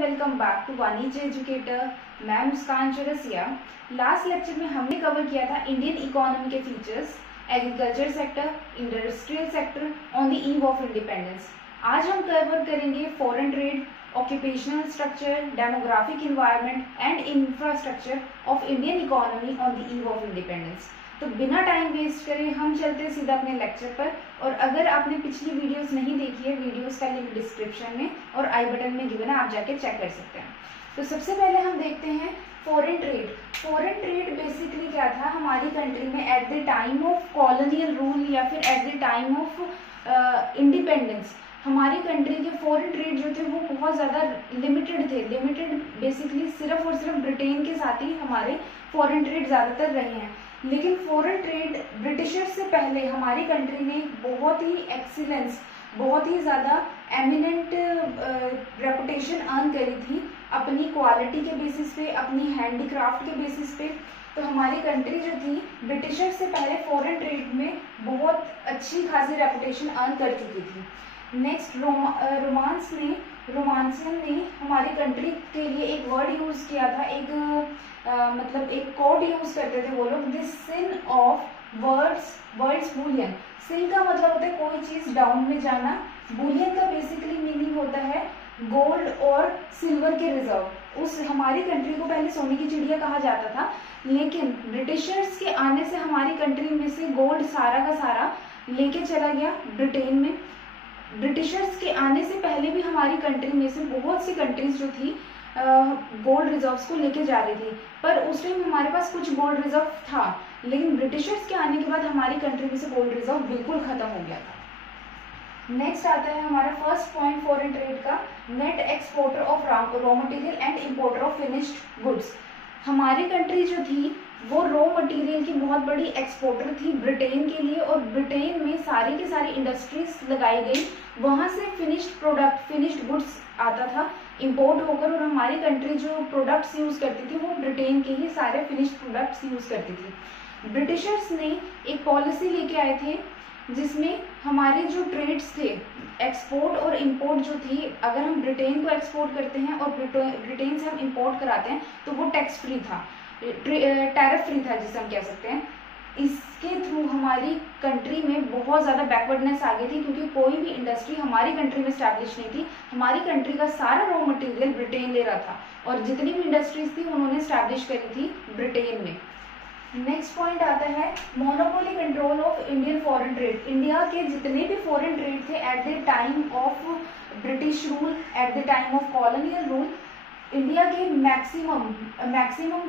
Welcome back to वाणिज्य educator. मैं मुस्कान Chaurasia. Last lecture में हमने कवर किया था इंडियन इकोनॉमी के features, agriculture sector, industrial sector on the eve of independence. आज हम कवर करेंगे foreign trade, occupational structure, demographic environment and infrastructure of Indian economy on the eve of independence. तो बिना टाइम वेस्ट करे हम चलते हैं सीधा अपने लेक्चर पर। और अगर आपने पिछली वीडियोस नहीं देखी है, वीडियोस का लिंक डिस्क्रिप्शन में और आई बटन में गिवन है, आप जाके चेक कर सकते हैं। तो सबसे पहले हम देखते हैं foreign trade. Foreign trade basically क्या था हमारी कंट्री में eight the time of colonial rule या फिर eight the time of independence. हमारी कंट्री के फॉरेन ट्रेड जो थे वो बहुत ज़्यादा लिमिटेड थे। लिमिटेड बेसिकली सिर्फ और सिर्फ ब्रिटेन के साथ ही हमारे फॉरेन ट्रेड ज़्यादातर रहे हैं। लेकिन फॉरेन ट्रेड ब्रिटिशर्स से पहले हमारी कंट्री ने बहुत ही एक्सीलेंस, बहुत ही ज़्यादा एमिनेंट रेपुटेशन अर्न करी थी अपनी क्वालिटी के बेसिस पे, अपनी हैंडीक्राफ्ट के बेसिस पे। तो हमारी कंट्री जो थी ब्रिटिशर्स से पहले फॉरेन ट्रेड में बहुत अच्छी खासी रेपुटेशन अर्न कर चुकी थी। नेक्स्ट रोमांसियन ने हमारी कंट्री के लिए एक वर्ड यूज किया था, मतलब एक कोड यूज करते थे वो लोग, this sin of words boolean. Sin का मतलब होता है कोई चीज डाउन में जाना, बुलियन का बेसिकली मीनिंग होता है गोल्ड और सिल्वर के रिजर्व। उस हमारी कंट्री को पहले सोने की चिड़िया कहा जाता था, लेकिन ब्रिटिशर्स के आने से हमारी कंट्री में से गोल्ड सारा का सारा लेके चला गया ब्रिटेन में। ब्रिटिशर्स के आने से पहले भी हमारी कंट्री में से बहुत सी कंट्रीज जो थी गोल्ड रिजर्व्स को लेके जा रही थी, पर उस टाइम हमारे पास कुछ गोल्ड रिजर्व था। लेकिन ब्रिटिशर्स के आने के बाद हमारी कंट्री में से गोल्ड रिजर्व बिल्कुल खत्म हो गया था। नेक्स्ट आता है हमारा फर्स्ट पॉइंट फॉरेन ट्रेड का, net exporter of raw material and importer of finished goods. हमारी कंट्री जो थी वो रॉ मटेरियल की बहुत बड़ी एक्सपोर्टर थी ब्रिटेन के लिए, और ब्रिटेन में सारी की सारी इंडस्ट्रीज लगाई गई, वहां से फिनिश्ड प्रोडक्ट, फिनिश्ड गुड्स आता था इंपोर्ट होकर, और हमारी कंट्री जो प्रोडक्ट्स यूज करती थी वो ब्रिटेन के ही सारे फिनिश्ड प्रोडक्ट्स यूज करती थी। ब्रिटिशर्स ने एक पॉलिसी लेके आए थे जिसमें हमारे जो ट्रेड्स थे, एक्सपोर्ट और इंपोर्ट जो थी, अगर हम ब्रिटेन को एक्सपोर्ट करते हैं और ब्रिटेन से हम इंपोर्ट कराते हैं तो वो टैक्स फ्री था, टैरिफ फ्री था जिसे हम कह सकते हैं। इसके थ्रू हमारी कंट्री में बहुत ज़्यादा बैकवर्डनेस आ गई थी, क्योंकि कोई भी इंडस्ट्री हमारी कंट्री में स्टैब्लिश नहीं थी। हमारी कंट्री का सारा रॉ मटेरियल ब्रिटेन ले रहा था, और जितनी भी इंडस्ट्रीज थी उन्होंने स्टैब्लिश करी थी ब्रिटेन में। नेक्स्ट पॉइंट आता है monopoly control of Indian foreign trade. India के जितने भी फॉरेन ट्रेड थे eight the time of British rule, eight the time of colonial rule, India के मैक्सिमम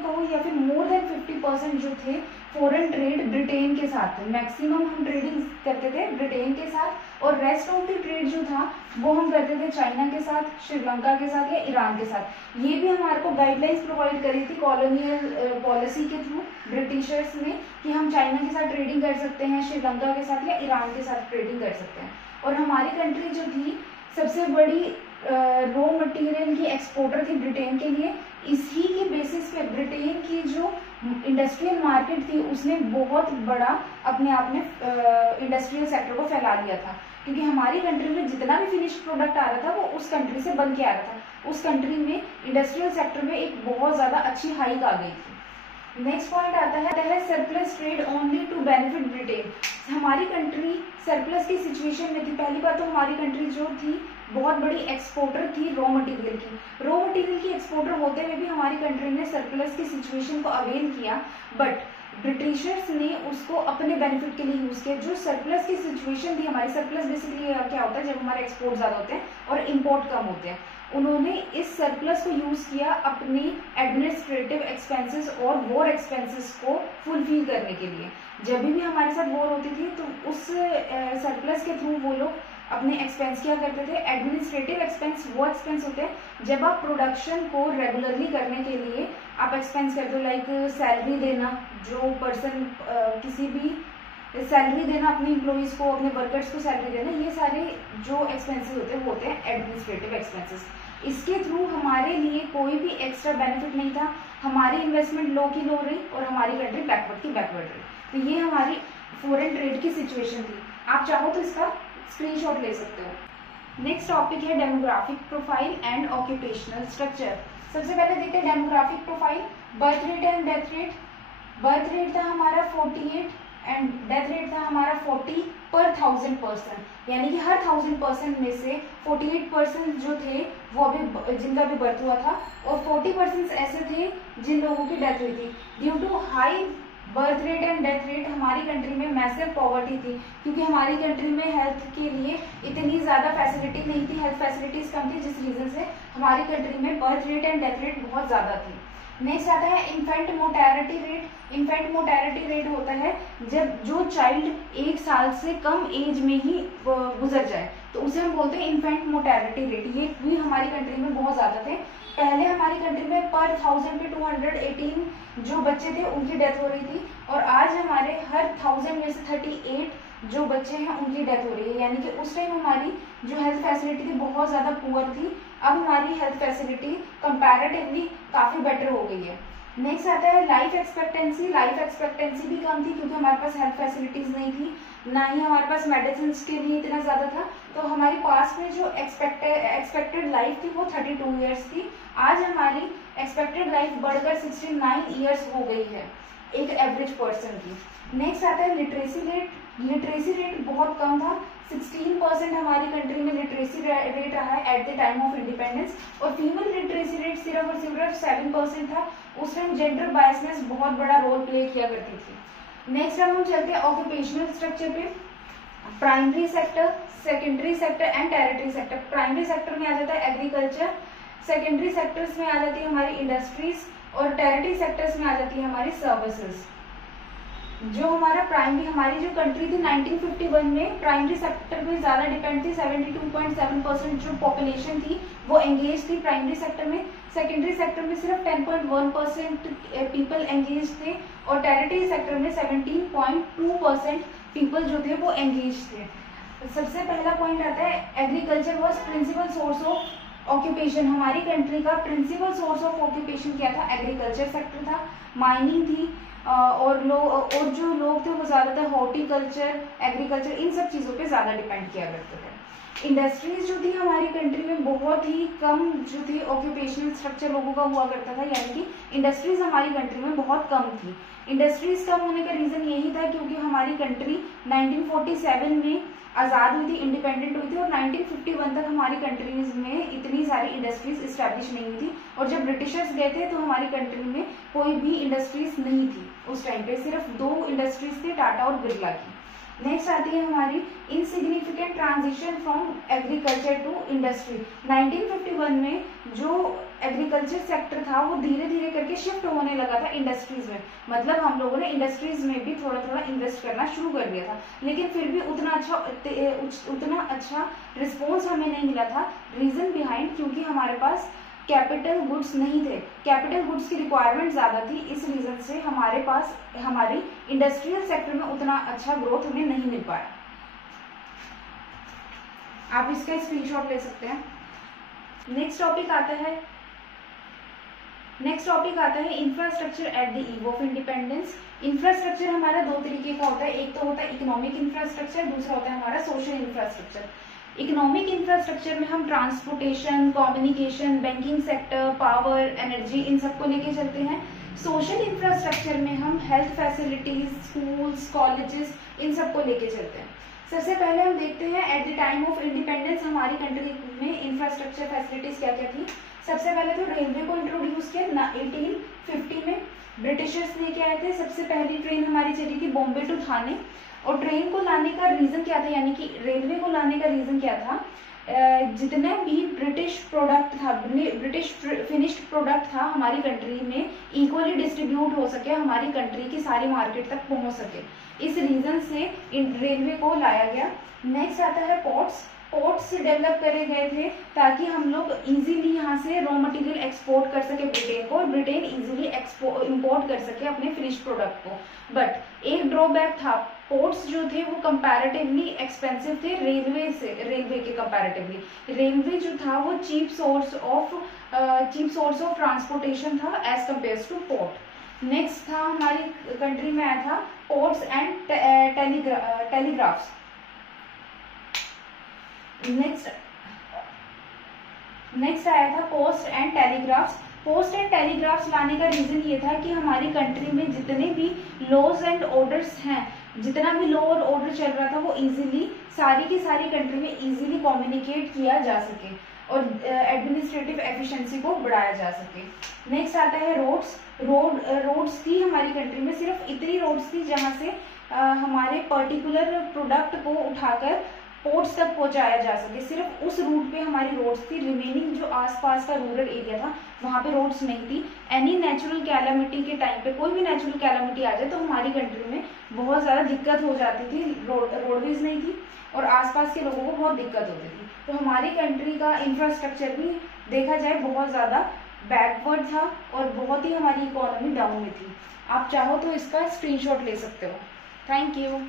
कहो या फिर मोर देन 50% जो थे फॉरेन ट्रेड ब्रिटेन के साथ थे। मैक्सिमम हम ट्रेडिंग करते थे ब्रिटेन के साथ, और रेस्ट ऑफ द ट्रेड जो था वो हम करते थे चाइना के साथ, श्रीलंका के साथ या ईरान के साथ। ये भी हमारे को गाइडलाइंस प्रोवाइड करी थी कॉलोनियल पॉलिसी के थ्रू ब्रिटिशर्स ने, कि हम चाइना के साथ ट्रेडिंग कर सकते हैं, श्रीलंका के साथ या ईरान के साथ ट्रेडिंग कर सकते हैं। और हमारी कंट्री जो थी सबसे बड़ी रॉ मटेरियल की एक्सपोर्टर थी ब्रिटेन के लिए। इसी के बेसिस पे ब्रिटेन की जो इंडस्ट्रियल मार्केट थी उसने बहुत बड़ा अपने आप में इंडस्ट्रियल सेक्टर को फैला दिया था, क्योंकि हमारी कंट्री में जितना भी फिनिश्ड प्रोडक्ट आ रहा था वो उस कंट्री से बन के आ रहा था। उस कंट्री में इंडस्ट्रियल सेक्टर में एक बहुत ज़्यादा अच्छी हाइक आ गई थी। नेक्स्ट पॉइंट आता है surplus trade only to benefit Britain. हमारी कंट्री सरप्लस की सिचुएशन में थी। पहली बात तो हमारी कंट्री जो थी बहुत बड़ी एक्सपोर्टर थी रॉ मटेरियल की। रॉ मटेरियल की एक्सपोर्टर होते हुए भी हमारी कंट्री ने सरप्लस की सिचुएशन को अवेल किया, बट ब्रिटिशर्स ने उसको अपने बेनिफिट के लिए यूज किया। जो सरप्लस की सिचुएशन थी हमारी, सरप्लस बेसिकली क्या होता है जब हमारे एक्सपोर्ट ज़्यादा होते हैं और इम्पोर्ट कम होते हैं, उन्होंने इस सरप्लस को यूज किया अपनी एडमिनिस्ट्रेटिव एक्सपेंसेस और वॉर एक्सपेंसेस को फुलफिल करने के लिए। जब भी हमारे साथ वॉर होती थी तो उस सरप्लस के थ्रू वो लोग अपने एक्सपेंस क्या करते थे। एडमिनिस्ट्रेटिव एक्सपेंस वो एक्सपेंस होते हैं जब आप प्रोडक्शन को रेगुलरली करने के लिए आप एक्सपेंस करते हो, लाइक सैलरी देना, जो पर्सन किसी भी सैलरी देना अपने इम्प्लॉइज को, अपने वर्कर्स को सैलरी देना, ये सारे जो एक्सपेंसेस होते हैं एडमिनिस्ट्रेटिव एक्सपेंसेस। इसके थ्रू हमारे लिए कोई भी एक्स्ट्रा बेनिफिट नहीं था। हमारी इन्वेस्टमेंट लो की लो रही और हमारी कंट्री बैकवर्ड की बैकवर्ड रही। तो ये हमारी फॉरेन ट्रेड की सिचुएशन थी। आप चाहो तो इसका स्क्रीनशॉट ले सकते हो। नेक्स्ट टॉपिक है demographic profile and occupational structure. सबसे पहले देखते हैं demographic profile, birth rate and death rate. Birth rate था हमारा 48 एंड डेथ रेट था हमारा 40 पर 1000 पर्सन, यानी कि हर 1000 पर्सन में से 48% जो थे वो अभी जिनका भी बर्थ हुआ था, और 40% ऐसे थे जिन लोगों की डेथ हुई थी। Due to high birth rate and death rate हमारी कंट्री में मैसिव पॉवर्टी थी, क्योंकि हमारी कंट्री में हेल्थ के लिए इतनी ज़्यादा फैसिलिटी नहीं थी, हेल्थ फैसिलिटीज़ कम थी, जिस रीज़न से हमारी कंट्री में birth rate and death rate बहुत ज़्यादा थी। नेक्स्ट आता है infant mortality rate. Infant mortality rate होता है जब जो चाइल्ड 1 साल से कम एज में ही गुजर जाए, तो उसे हम बोलते हैं इन्फेंट मोर्टेलिटी रेट। ये भी हमारी कंट्री में बहुत ज़्यादा थे। पहले हमारी कंट्री में पर 1000 पे 218 जो बच्चे थे उनकी डेथ हो रही थी, और आज हमारे हर 1000 में से 38 जो बच्चे हैं उनकी डेथ हो रही है, यानी कि उस टाइम हमारी जो हेल्थ फैसिलिटी थी बहुत ज़्यादा पुअर थी। अब हमारी हेल्थ फैसिलिटी कंपैरेटिवली काफ़ी बेटर हो गई है। नेक्स्ट आता है लाइफ एक्सपेक्टेंसी। लाइफ एक्सपेक्टेंसी भी कम थी, क्योंकि हमारे पास हेल्थ फैसिलिटीज़ नहीं थी, ना ही हमारे पास मेडिसिन के लिए इतना ज़्यादा था, तो हमारे पास में जो एक्सपेक्टेड लाइफ थी वो 32 ईयर्स थी। आज हमारी एक्सपेक्टेड लाइफ बढ़कर 69 ईयर्स हो गई है एक एवरेज पर्सन की। नेक्स्ट आता है लिटरेसी रेट। लिटरेसी रेट बहुत कम था, 16% हमारी कंट्री में लिटरेसी रेट रहा है eight the time of independence, और फीमेल लिटरेसी रेट सिर्फ और सिर्फ 7% था। उस टाइम जेंडर बायसनेस बहुत बड़ा रोल प्ले किया करती थी। नेक्स्ट हम चलते हैं ऑक्यूपेशनल स्ट्रक्चर पे। Primary sector, secondary sector and territory sector. Primary sector में आ जाता है एग्रीकल्चर, सेकेंडरी सेक्टर्स में आ जाती है हमारी इंडस्ट्रीज, और टेरिटरी सेक्टर्स में आ जाती है हमारी सर्विसेज। जो हमारा प्राइमरी हमारी जो कंट्री थी 1951 में प्राइमरी सेक्टर पे ज़्यादा डिपेंड थी, 72.7% जो पॉपुलेशन थी वो एंगेज थी प्राइमरी सेक्टर में। सेकेंडरी सेक्टर में सिर्फ 10.1% पीपल एंगेज थे, और टेरिटरी सेक्टर में 17.2% पीपल जो थे वो एंगेज थे। सबसे पहला पॉइंट आता है agriculture was principal source of occupation. हमारी कंट्री का प्रिंसिपल सोर्स ऑफ ऑक्यूपेशन क्या था? एग्रीकल्चर सेक्टर था, माइनिंग थी, और जो लोग थे वो ज़्यादातर हॉर्टिकल्चर, एग्रीकल्चर, इन सब चीज़ों पे ज़्यादा डिपेंड किया करते थे। इंडस्ट्रीज जो थी हमारी कंट्री में बहुत ही कम जो थी ऑक्यूपेशनल स्ट्रक्चर लोगों का हुआ करता था, यानी कि इंडस्ट्रीज हमारी कंट्री में बहुत कम थी। इंडस्ट्रीज कम होने का रीज़न यही था क्योंकि हमारी कंट्री 1947 में आज़ाद हुई थी, इंडिपेंडेंट हुई थी, और 1951 तक हमारी कंट्रीज में इतनी सारी इंडस्ट्रीज इस्टेब्लिश नहीं हुई थी, और जब ब्रिटिशर्स गए थे तो हमारी कंट्री में कोई भी इंडस्ट्रीज नहीं थी। उस टाइम पे सिर्फ 2 इंडस्ट्रीज थे, टाटा और बिरला की। नेक्स्ट आती है हमारी insignificant transition from agriculture to industry. 1951 में जो एग्रीकल्चर सेक्टर था वो धीरे धीरे करके शिफ्ट होने लगा था इंडस्ट्रीज में, मतलब हम लोगों ने इंडस्ट्रीज में भी थोड़ा थोड़ा इन्वेस्ट करना शुरू कर दिया था, लेकिन फिर भी उतना अच्छा रिस्पॉन्स हमें नहीं मिला था। रीजन बिहाइंड क्योंकि हमारे पास कैपिटल गुड्स नहीं थे, कैपिटल गुड्स की रिक्वायरमेंट ज़्यादा थी, इस रीज़न से हमारे पास हमारी इंडस्ट्रियल सेक्टर में उतना अच्छा ग्रोथ हमें नहीं मिल पाया। आप इसका स्क्रीनशॉट ले सकते हैं। नेक्स्ट टॉपिक आता है infrastructure at the eve of independence. Infrastructure हमारा 2 तरीके का होता है, एक तो होता है इकोनॉमिक इंफ्रास्ट्रक्चर, दूसरा होता है हमारा सोशल इंफ्रास्ट्रक्चर। इकोनॉमिक इंफ्रास्ट्रक्चर में हम transportation, communication, banking sector, power, energy, इन सबको लेके चलते हैं। सोशल इंफ्रास्ट्रक्चर में हम हेल्थ फैसिलिटीज, स्कूल्स, कॉलेजेस, इन सबको लेके चलते हैं। सबसे पहले हम देखते हैं at the time of independence हमारी कंट्री में इंफ्रास्ट्रक्चर फैसिलिटीज क्या क्या थी। सबसे पहले तो रेलवे को इंट्रोड्यूस किया 1850 में, ब्रिटिशर्स लेके आए थे। सबसे पहली ट्रेन हमारी चली थी बॉम्बे टू थाने, और ट्रेन को लाने का रीज़न क्या था, यानी कि रेलवे को लाने का रीज़न क्या था, जितना भी ब्रिटिश प्रोडक्ट था, ब्रिटिश फिनिश्ड प्रोडक्ट था हमारी कंट्री में इक्वली डिस्ट्रीब्यूट हो सके, हमारी कंट्री की सारी मार्केट तक पहुंच सके, इस रीज़न से रेलवे को लाया गया। नेक्स्ट आता है पोर्ट्स। पोर्ट्स डेवलप करे गए थे ताकि हम लोग इजीली यहाँ से रॉ मटेरियल एक्सपोर्ट कर सके ब्रिटेन को, और ब्रिटेन इजीली इंपोर्ट कर सके अपने फिनिश्ड प्रोडक्ट को। बट एक ड्रॉबैक था, पोर्ट्स जो थे वो कंपैरेटिवली एक्सपेंसिव थे रेलवे के कंपैरेटिवली। रेलवे जो था वो चीप सोर्स ऑफ ट्रांसपोर्टेशन था as compare to port. Next था हमारी कंट्री में आया था ports and telegraphs. Next next आया था post and telegraphs. Post and telegraphs लाने का रीजन ये था कि हमारी कंट्री में जितने भी लॉज एंड ऑर्डर्स हैं, जितना भी लॉ और ऑर्डर चल रहा था वो इजीली सारी की सारी कंट्री में इजीली कम्युनिकेट किया जा सके और एडमिनिस्ट्रेटिव एफिशिएंसी को बढ़ाया जा सके। नेक्स्ट आता है रोड्स। रोड्स थी हमारी कंट्री में, सिर्फ इतनी रोड्स थी जहाँ से हमारे पर्टिकुलर प्रोडक्ट को उठाकर पोर्ट्स तक पहुंचाया जा सके, सिर्फ उस रूट पे हमारी रोड्स थी। रिमेनिंग जो आसपास का रूरल एरिया था वहाँ पे रोड्स नहीं थी। एनी नेचुरल कैलामिटी के टाइम पे कोई भी नेचुरल कैलामिटी आ जाए तो हमारी कंट्री में बहुत ज़्यादा दिक्कत हो जाती थी, रोडवेज नहीं थी और आसपास के लोगों को बहुत दिक्कत होती थी। तो हमारी कंट्री का इंफ्रास्ट्रक्चर भी देखा जाए बहुत ज़्यादा बैकवर्ड था और बहुत ही हमारी इकोनॉमी डाउन में थी। आप चाहो तो इसका स्क्रीनशॉट ले सकते हो। Thank you.